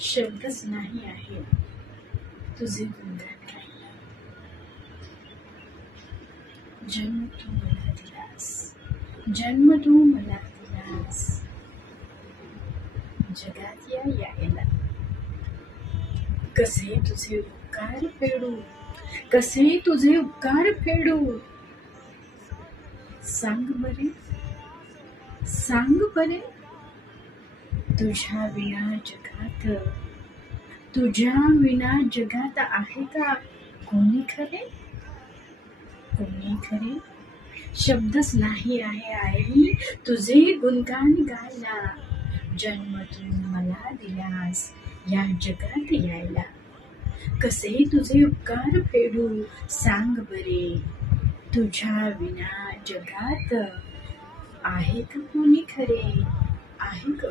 शब्दच नाही आहे तुझे गुणगान गायला. जन्म तू मला दिलास, जन्म तू मला दिलास, जगात यायला. कसे तुझे उपकार फेडू, कसे तुझे उपकार फेडू. सांग बरे, सांग बरे, तुझ्या विना जगात, तुझ्या विना जगात आहे का कोणी खरे, कोणी खरे. शब्दच नाही आहे आई तुझे गुणगान गायला. जन्म तू मला दिलास या जगात यायला. कसे तुझे उपकार फेडू, सांग बरे, तुझ्या विना जगात आहे का कोणी खरे, आहे का